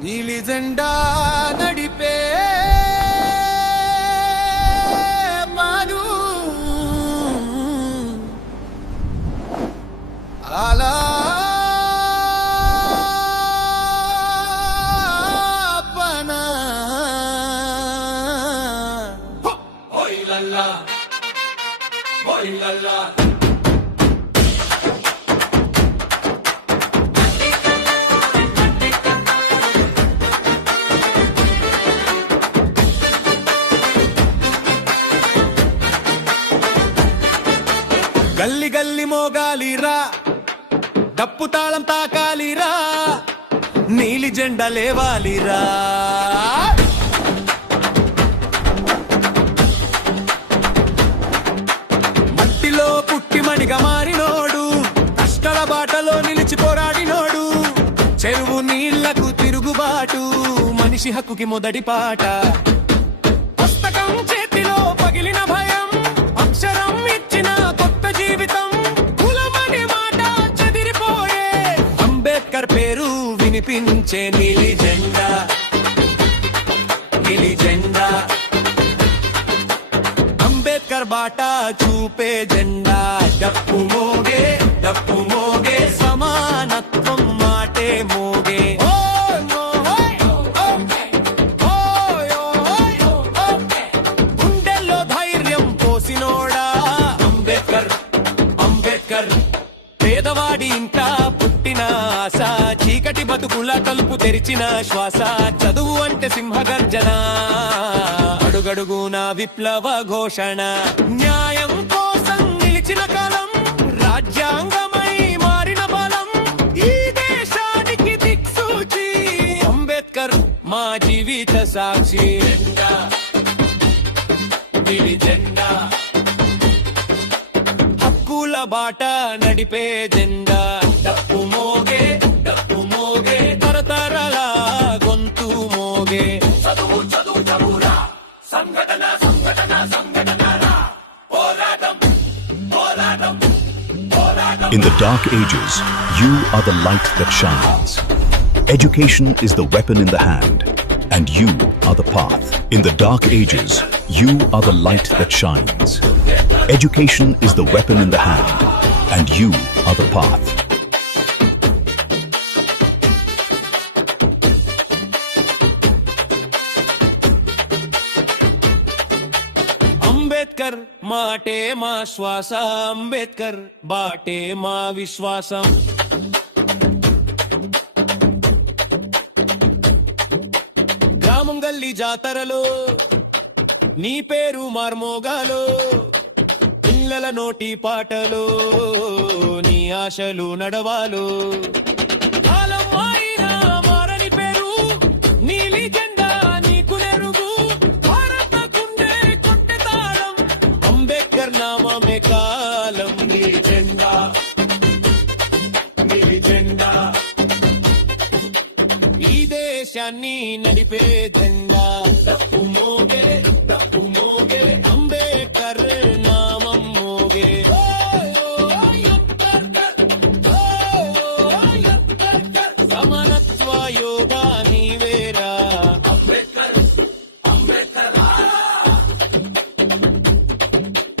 నీలి జెండా నడిపే మాను ఆలాపన ఓయ్ లల్లా ఓయ్ లల్లా గల్లి గల్లి మోగాలిరా డప్పు తాళం తాకాలిరా నీలి జెండా లేవాలిరా మట్టిలో పుట్టి మణిగా మారినోడు కష్టల బాటలో నిలిచి పోరాడినోడు చెరువు నీళ్లకు తిరుగుబాటు మనిషి హక్కుకి మొదటి పాట పుస్తకం చేతిలో పగిలిన భయం అక్షరం ఇచ్చిన కొత్త జీవితం కులమని మాట చెదిరిపోయే అంబేద్కర్ పేరు వినిపించే నీలి జెండా నీలి జెండా అంబేద్కర్ బాట చూపే జెండా డప్పు మోగే సమానత్వం మాటే మోగే గుండెల్లో ధైర్యం పోసినోడా అంబేద్కర్ పేదవాడి ఇంట పుట్టిన ఆశ చీకటి బతుకుల తలుపు తెరిచిన శ్వాస చదువు అంటే సింహగర్జన అడుగడుగున విప్లవ ఘోషణ న్యాయం కోసం నిలిచిన కాలం రాజ్యాంగమై మారిన బలం ఈ దేశానికి దిక్సూచి అంబేద్కర్ మా జీవిత సాక్షి నీలి జెండా హక్కుల బాట నడిపే జెండా డప్పు మోగే తరతరాల గొంతు మోగే చదువు చదువురా సంఘటన రా పోరాటం In the dark ages, you are the light that shines. Education is the weapon in the hand, and you are the path. In the dark ages, you are the light that shines. Education is the weapon in the hand, and you are the path. Ambedkar మాటే మా శ్వాస అంబేద్కర్ బాటే మా విశ్వాసం గ్రామం గల్లీ జాతరలో నీ పేరు మార్మోగాలో పిల్లల నోటి పాటలో నీ ఆశలు నడవాలో కాలం మారినా మారని పేరు నీలి జెండా నీకు నెరుగు భారత గుండె కొట్టె తాళం అంబేద్కర్ నామమే కాలం నీలి జెండా ఈ దేశాన్ని నడిపే జెండా